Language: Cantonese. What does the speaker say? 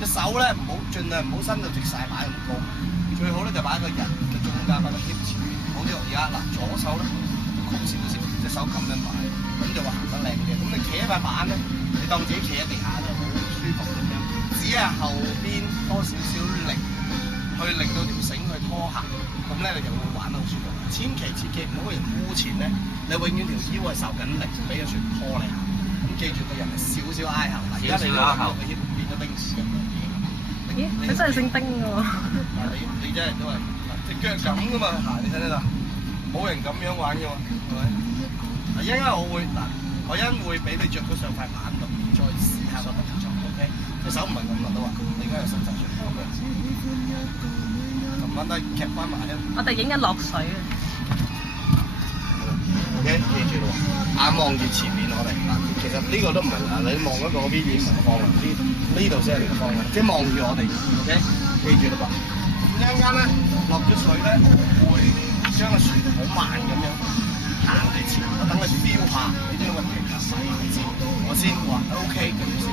隻手咧唔好，盡量唔好伸到直晒擺咁高，最好咧就擺個人嘅中間，擺個貼前面。好似我而家嗱，左手咧曲少少，隻手咁樣擺，咁就會行得靚啲。咁你企喺塊板咧，你當自己企喺地下就好舒服咁樣，只係後邊多少少力，去令到條繩去拖行，咁咧你就會玩得好舒服。千祈唔好個人污前咧，你永遠條腰係受緊力，俾個船拖你行。咁記住個人係少少挨後，而家你都諗到個 hip 變咗丁字咁樣。咦？佢真係姓丁㗎喎！你真係都係隻腳咁噶嘛行，你睇睇啦，冇人咁樣玩嘅嘛，係咪？嗱，一陣間我一陣會俾你着咗上塊板度，再試下個動作 ，OK？隻手唔係咁落都話，你而家有伸手出嚟，撳翻低，夾翻埋咧。我哋影緊落水啊！ OK， 記住咯，眼望住前面我哋嗱，其實呢個都唔係嗱，你望嗰個邊已經唔係方向，呢度先係你嘅方向，即係望住我哋 ，OK， 記住啦噃。咁一陣間咧落咗水咧，我會將個船好慢咁樣行住前，我等佢飆下，你將個平衡位先，我先話 OK 咁先。